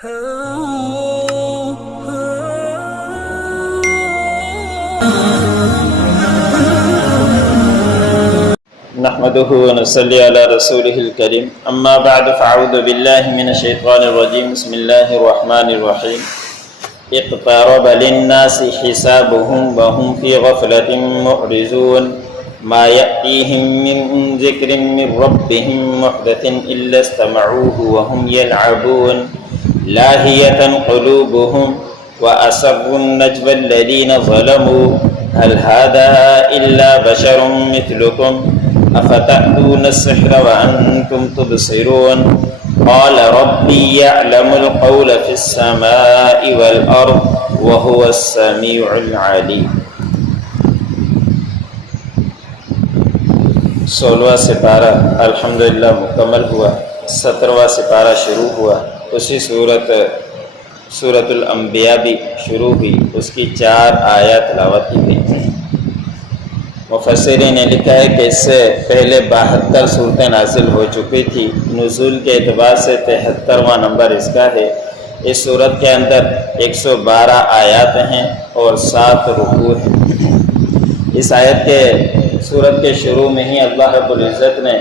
نحمده ونصلي على رسوله الكريم اما بعد فاعوذ بالله من الشيطان الرجيم بسم الله الرحمن الرحيم اقترب للناس حسابهم وهم في غفلة معرضون ما يأتيهم من ذكر من ربهم محدث إلا استمعوه وهم يلعبون لاهية قلوبهم وأسروا النجوى الذين ظلموا هل هذا إلا بشر مثلكم أفتأتون السحر وأنتم تبصرون قال ربي يعلم القول في السماء والأرض وهو السميع العليم۔ 16واں سپارہ الحمدللہ مکمل ہوا، 17واں سپارہ شروع ہوا۔ اسی سورۃ الانبیاء بھی شروع ہوئی، اس کی 4 آیات تلاوت کی گئی۔ مفسرین نے لکھا ہے کہ اس سے پہلے 72 صورتیں نازل ہو چکی تھی، نزول کے اعتبار سے 73واں نمبر اس کا ہے۔ اس صورت کے اندر 112 آیات ہیں اور 7 رکوع ہیں۔ اس صورت کے شروع میں ہی اللہ رب العزت نے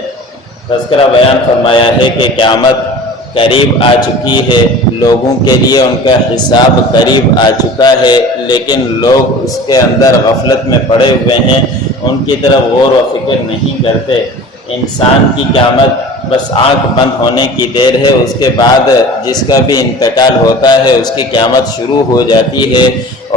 تذکرہ بیان فرمایا ہے کہ قیامت قریب آ چکی ہے، لوگوں کے لیے ان کا حساب قریب آ چکا ہے، لیکن لوگ اس کے اندر غفلت میں پڑے ہوئے ہیں، ان کی طرف غور و فکر نہیں کرتے۔ انسان کی قیامت بس آنکھ بند ہونے کی دیر ہے، اس کے بعد جس کا بھی انتقال ہوتا ہے اس کی قیامت شروع ہو جاتی ہے،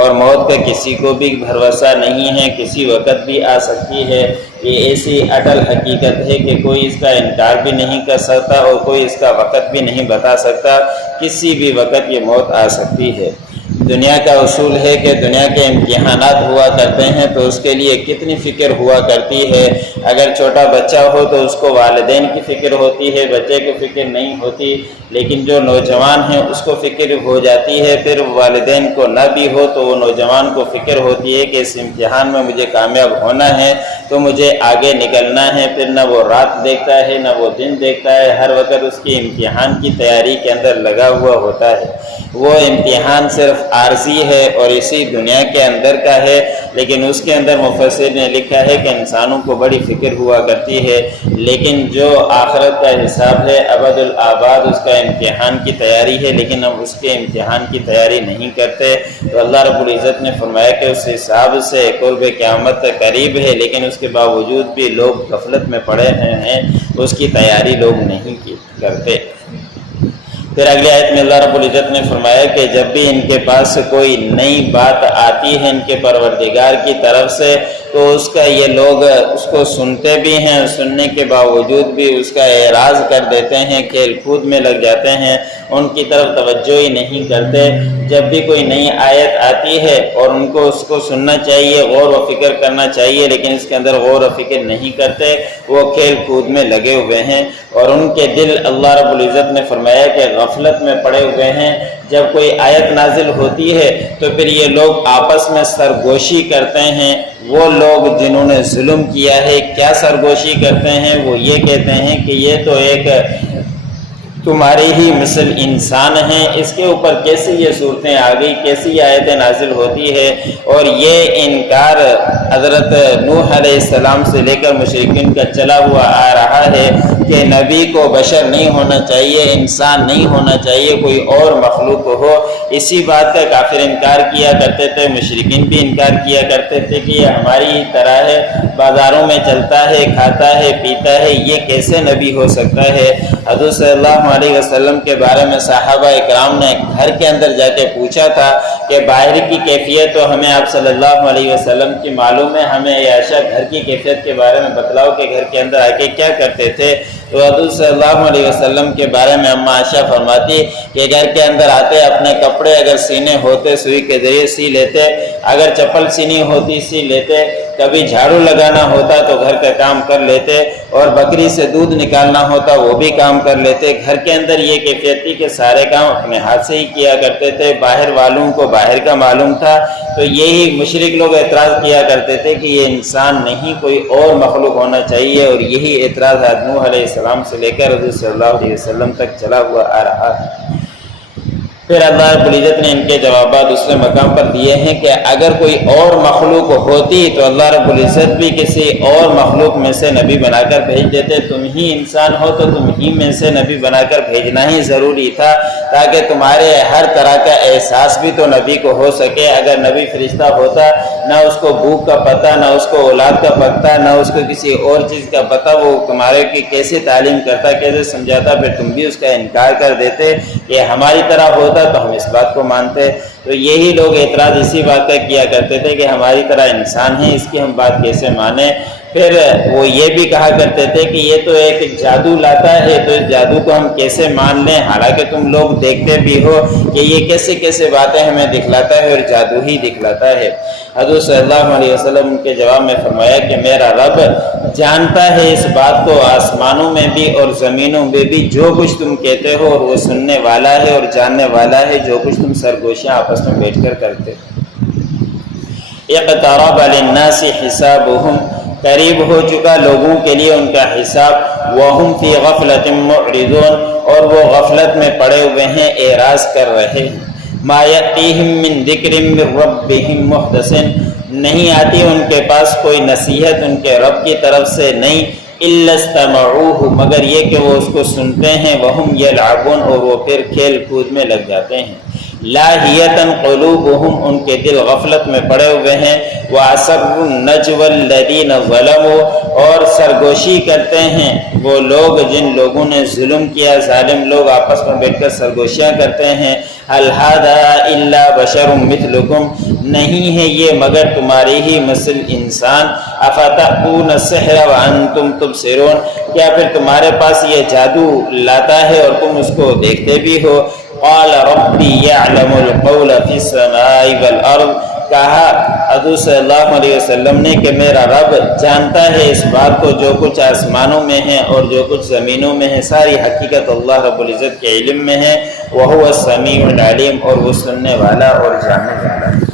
اور موت کا کسی کو بھی بھروسہ نہیں ہے، کسی وقت بھی آ سکتی ہے۔ یہ ایسی اٹل حقیقت ہے کہ کوئی اس کا انکار بھی نہیں کر سکتا اور کوئی اس کا وقت بھی نہیں بتا سکتا، کسی بھی وقت یہ موت آ سکتی ہے۔ دنیا کا اصول ہے کہ دنیا کے امتحانات ہوا کرتے ہیں تو اس کے لیے کتنی فکر ہوا کرتی ہے۔ اگر چھوٹا بچہ ہو تو اس کو والدین کی فکر ہوتی ہے، بچے کو فکر نہیں ہوتی، لیکن جو نوجوان ہیں اس کو فکر ہو جاتی ہے۔ پھر والدین کو نہ بھی ہو تو وہ نوجوان کو فکر ہوتی ہے کہ اس امتحان میں مجھے کامیاب ہونا ہے تو مجھے آگے نکلنا ہے۔ پھر نہ وہ رات دیکھتا ہے نہ وہ دن دیکھتا ہے، ہر وقت اس کی امتحان کی تیاری کے اندر لگا ہوا ہوتا ہے۔ وہ امتحان صرف عارضی ہے اور اسی دنیا کے اندر کا ہے، لیکن اس کے اندر مفسر نے لکھا ہے کہ انسانوں کو بڑی فکر ہوا کرتی ہے، لیکن جو آخرت کا حساب ہے ابد الآباد اس کا امتحان کی تیاری ہے، لیکن ہم اس کے امتحان کی تیاری نہیں کرتے۔ تو اللہ رب العزت نے فرمایا کہ اس حساب سے قرب قیامت قریب ہے، لیکن اس کے باوجود بھی لوگ غفلت میں پڑے ہیں، اس کی تیاری لوگ نہیں کرتے۔ پھر اگلی آیت میں اللہ رب العزت نے فرمایا کہ جب بھی ان کے پاس کوئی نئی بات آتی ہے ان کے پروردگار کی طرف سے تو اس کا یہ لوگ اس کو سنتے بھی ہیں، سننے کے باوجود بھی اس کا اعراض کر دیتے ہیں، کھیل کود میں لگ جاتے ہیں، ان کی طرف توجہ ہی نہیں کرتے۔ جب بھی کوئی نئی آیت آتی ہے اور ان کو اس کو سننا چاہیے، غور و فکر کرنا چاہیے، لیکن اس کے اندر غور و فکر نہیں کرتے، وہ کھیل کود میں لگے ہوئے ہیں، اور ان کے دل اللہ رب العزت نے فرمایا کہ غفلت میں پڑے ہوئے ہیں۔ جب کوئی آیت نازل ہوتی ہے تو پھر یہ لوگ آپس میں سرگوشی کرتے ہیں۔ وہ لوگ جنہوں نے ظلم کیا ہے کیا سرگوشی کرتے ہیں؟ وہ یہ کہتے ہیں کہ یہ تو ایک تمہاری ہی مثل انسان ہیں، اس کے اوپر کیسی یہ صورتیں آ گئی، کیسی یہ آیتیں نازل ہوتی ہے۔ اور یہ انکار حضرت نوح علیہ السلام سے لے کر مشرکین کا چلا ہوا آ رہا ہے کہ نبی کو بشر نہیں ہونا چاہیے، انسان نہیں ہونا چاہیے، کوئی اور مخلوق ہو۔ اسی بات کا کافر انکار کیا کرتے تھے، مشرکین بھی انکار کیا کرتے تھے کہ یہ ہماری ہی طرح ہے، بازاروں میں چلتا ہے، کھاتا ہے، پیتا ہے، یہ کیسے نبی ہو سکتا ہے؟ حضور صلی اللہ علیہ وسلم کے بارے میں صحابہ اکرام نے گھر کے اندر جا کے پوچھا تھا کہ باہر کی کیفیت تو ہمیں آپ صلی اللہ علیہ وسلم کی معلوم ہے، ہمیں عائشہ گھر کی کیفیت کے بارے میں بتلاؤ کہ گھر کے اندر آ کے کیا کرتے تھے؟ تو حضور صلی اللہ علیہ وسلم کے بارے میں اما عائشہ فرماتی کہ گھر کے اندر آتے، اپنے کپڑے اگر سینے ہوتے سوئی کے ذریعے سی لیتے، اگر چپل سینی ہوتی سی لیتے، کبھی جھاڑو لگانا ہوتا تو گھر کا کام کر لیتے، اور بکری سے دودھ نکالنا ہوتا وہ بھی کام کر لیتے۔ گھر کے اندر یہ کیفیت تھی کہ سارے کام اپنے ہاتھ سے ہی کیا کرتے تھے، باہر والوں کو باہر کا معلوم تھا۔ تو یہی مشرک لوگ اعتراض کیا کرتے تھے کہ یہ انسان نہیں، کوئی اور مخلوق ہونا چاہیے، اور یہی اعتراض نوح علیہ السلام سے لے کر حضرت صلی اللہ علیہ وسلم تک چلا ہوا آ رہا ہے۔ پھر اللہ رب العزت نے ان کے جوابات دوسرے مقام پر دیے ہیں کہ اگر کوئی اور مخلوق ہوتی تو اللہ رب العزت بھی کسی اور مخلوق میں سے نبی بنا کر بھیج دیتے، تم ہی انسان ہو تو تم ہی میں سے نبی بنا کر بھیجنا ہی ضروری تھا تاکہ تمہارے ہر طرح کا احساس بھی تو نبی کو ہو سکے۔ اگر نبی فرشتہ ہوتا، نہ اس کو بھوک کا پتہ، نہ اس کو اولاد کا پتہ، نہ اس کو کسی اور چیز کا پتہ، وہ تمہارے کی کیسے تعلیم کرتا، کیسے سمجھاتا، پھر تم بھی اس کا انکار کر دیتے کہ ہماری طرح ہوتا تو ہم اس بات کو مانتے۔ تو یہی لوگ اعتراض اسی بات کا کیا کرتے تھے کہ ہماری طرح انسان ہیں، اس کی ہم بات کیسے مانیں۔ پھر وہ یہ بھی کہا کرتے تھے کہ یہ تو ایک جادو لاتا ہے، تو اس جادو کو ہم کیسے مان لیں، حالانکہ تم لوگ دیکھتے بھی ہو کہ یہ کیسے کیسے باتیں ہمیں دکھلاتا ہے اور جادو ہی دکھلاتا ہے۔ حضور صلی اللہ علیہ وسلم کے جواب میں فرمایا کہ میرا رب جانتا ہے اس بات کو، آسمانوں میں بھی اور زمینوں میں بھی جو کچھ تم کہتے ہو، اور وہ سننے والا ہے اور جاننے والا ہے جو کچھ تم سرگوشیاں آپس میں بیٹھ کر کرتے ہو۔ اقترب للناس حسابهم، قریب ہو چکا لوگوں کے لیے ان کا حساب، وهم فی غفلۃ معرضون، اور وہ غفلت میں پڑے ہوئے ہیں، اعراض کر رہے ہیں۔ ما یأتیہم من ذکر من ربہم محدث، نہیں آتی ان کے پاس کوئی نصیحت ان کے رب کی طرف سے نہیں، الا استمعوہ، مگر یہ کہ وہ اس کو سنتے ہیں، وہم یلعبون، اور وہ پھر کھیل کود میں لگ جاتے ہیں۔ لاہیۃ قلوبہم، ان کے دل غفلت میں پڑے ہوئے ہیں، وَأَسَرُّوا النَّجْوَى الَّذِينَ ظَلَمُوا، اور سرگوشی کرتے ہیں وہ لوگ جن لوگوں نے ظلم کیا، ظالم لوگ آپس میں بیٹھ کر سرگوشیاں کرتے ہیں۔ هَلْ هَذَا إِلَّا بَشَرٌ مِثْلُكُمْ، نہیں ہے یہ مگر تمہاری ہی مثل انسان۔ أَفَتَأْتُونَ السِّحْرَ وَأَنْتُمْ تُبْصِرُونَ، کیا پھر تمہارے پاس یہ جادو لاتا ہے اور تم اس کو دیکھتے بھی ہو؟ قال ربی یعلم القول فی السماء والارض، کہا حضور صلی اللہ علیہ وسلم نے کہ میرا رب جانتا ہے اس بات کو جو کچھ آسمانوں میں ہے اور جو کچھ زمینوں میں ہے، ساری حقیقت اللہ رب العزت کے علم میں ہے۔ وہو السمیع العلیم، اور وہ سننے والا اور جاننے والا ہے۔